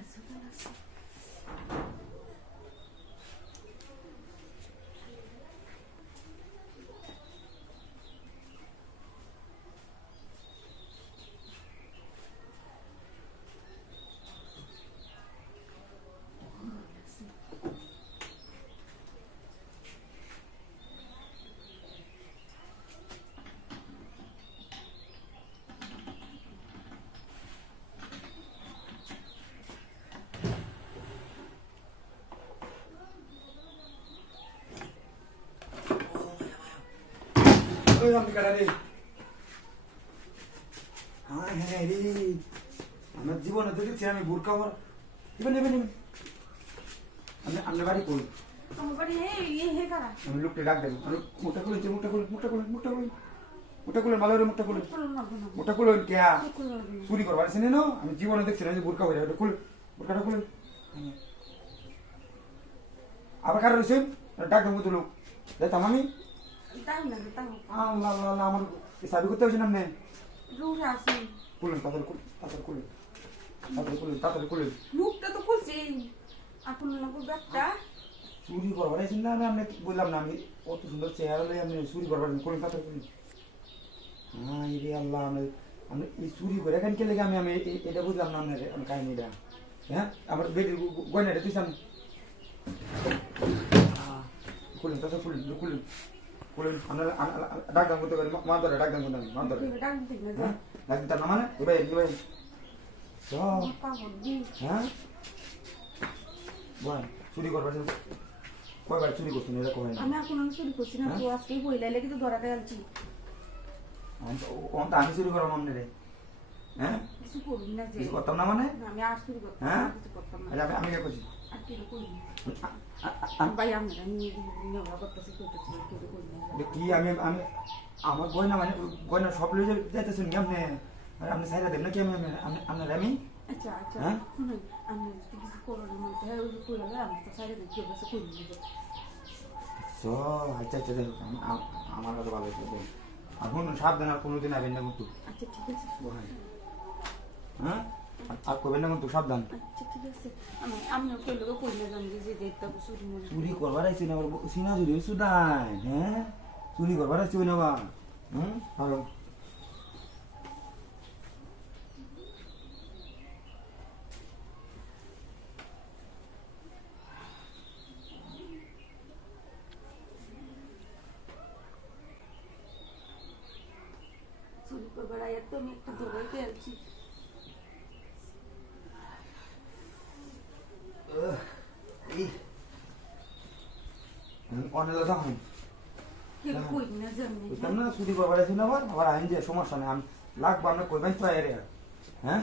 আছে ওখানে হ্যাঁ হ্যাঁ রে আমার জীবনে দেখছি আমি বুরকা এবার আমি বাড়ি করি? আমি লোকটা ডাক দেবো। আমি মোটা মুখটা খুলে ভালো করে চুরি করবার না আমি জীবনে দেখছি না যে বুরকা হয়ে যাবে খুলে বুরকাটা খুলে আবার কারও ডাক দেবো তো লোক। তাই তাই আল্লাহ আল্লাহ আমার সাবি করতে হয়েছে না আপনি আছে খুলুন তাড়াতাড়ি খুলুন তাড়াতাড়ি খুলুন তাড়াতাড়ি খুলুন তাড়াতাড়ি খুলুন মুখটা তো খুলছি এখন ব্যাগটা চুরি করবার আছেন না আমি আপনি বললাম না আমি কত সুন্দর চেহারা লই আপনি চুরি করবার খুলুন তাড়াতাড়ি খুলুন হ্যাঁ রে আল্লাহ আমি আমি এই চুরি করে এখান কে লেগে আমি আমি এটা বুঝলাম না আপনার আমি কাহিনিটা হ্যাঁ আমার বেটির গো- গয়নাটা তুই সামনে খুলুন তাড়াতাড়ি খুলুন খুলুন খুলুন আপনার ডাক দাম করতে পারি মা ধরে ডাক দাম করতে মা ধরে। ডাক দিই না হ্যাঁ? মানে? এবার এবার হ্যাঁ? বল চুরি করবার কয়বার চুরি করছেন এটা কয় আমি এখন আমি চুরি করছি না তো আজকেই বইলে লেগে তো ধরা গেলছি আমি তো ও- ও তো আমি চুরি করব মনে রে। হ্যাঁ? কিছু করবি না যে। করতাম না মানে? আমি আর চুরি করতাম হ্যাঁ? কিছু করতাম না। আচ্ছা, আমি আমি কে করছি? কি আমি আমি আমার গয়না মানে গয়না সব যাবে যাইতেছেন কি আপনি আপনি সাইরা দেন নাকি আমি আমি- আচ্ছা আচ্ছা হ্যাঁ? আমি হয় আচ্ছা আচ্ছা আমার কথা ভালো হয়েছে আর শুনুন সাবধান আর কোনোদিন আবেন না কিন্তু আচ্ছা ঠিক আছে হ্যাঁ আর- করবেন না কিন্তু সাবধান। আচ্ছা ঠিক আছে। আমি আমিও কইলে কই না জানি যে দেখতে চুরি চুরি করবার আইছি না সিনা চুরি সুদাই হ্যাঁ? চুরি করবার আইছি না বা হুম? ভালো চুরি করবার তো আমি একটা ধরে গেলছি এই অনেলা কই না করবার না। আবার আইন যে সমস্যা নেই আমি লাগবো আমরা কইবেন তো হ্যাঁ?